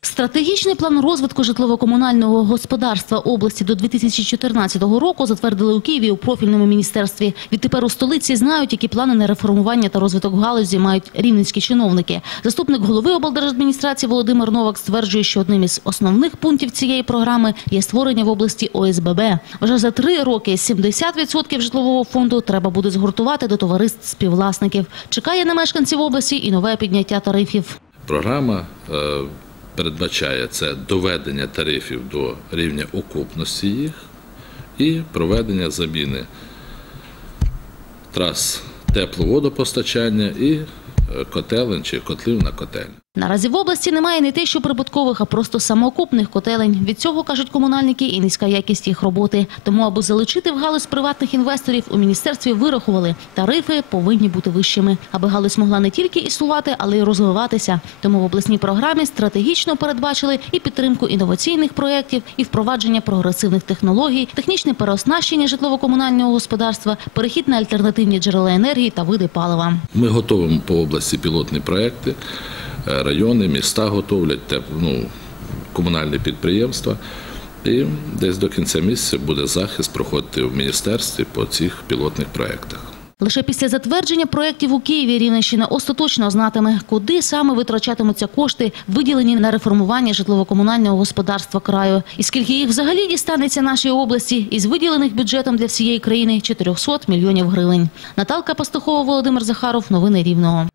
Стратегічний план розвитку житлово-комунального господарства області до 2014 року затвердили у Києві у профільному міністерстві. Відтепер у столиці знають, які плани на реформування та розвиток галузі мають рівненські чиновники. Заступник голови облдержадміністрації Володимир Новак стверджує, що одним із основних пунктів цієї програми є створення в області ОСББ. Вже за три роки 70% житлового фонду треба буде згуртувати до товариств співвласників. Чекає на мешканців області і нове підняття тарифів. Програма е, передбачає це доведення тарифів до рівня окупності їх і проведення заміни трас тепловодопостачання і е, котелень чи котлів на котельні. Наразі в області немає не те, що прибуткових, а просто самоокупних котелень. Від цього кажуть комунальники і низька якість їх роботи. Тому, аби залучити в галузь приватних інвесторів, у міністерстві вирахували тарифи повинні бути вищими, аби галузь могла не тільки існувати, але й розвиватися. Тому в обласній програмі стратегічно передбачили і підтримку інноваційних проєктів, і впровадження прогресивних технологій, технічне переоснащення житлово-комунального господарства, перехід на альтернативні джерела енергії та види палива. Ми готуємо по області пілотні проекти, райони, міста готовлять ну, комунальні підприємства. І десь до кінця місяця буде захист проходити в міністерстві по цих пілотних проектах. Лише після затвердження проєктів у Києві Рівненщина остаточно знатиме, куди саме витрачатимуться кошти, виділені на реформування житлово-комунального господарства краю. І скільки їх взагалі дістанеться нашій області із виділених бюджетом для всієї країни 400 мільйонів гривень. Наталка Пастухова, Володимир Захаров. Новини Рівного.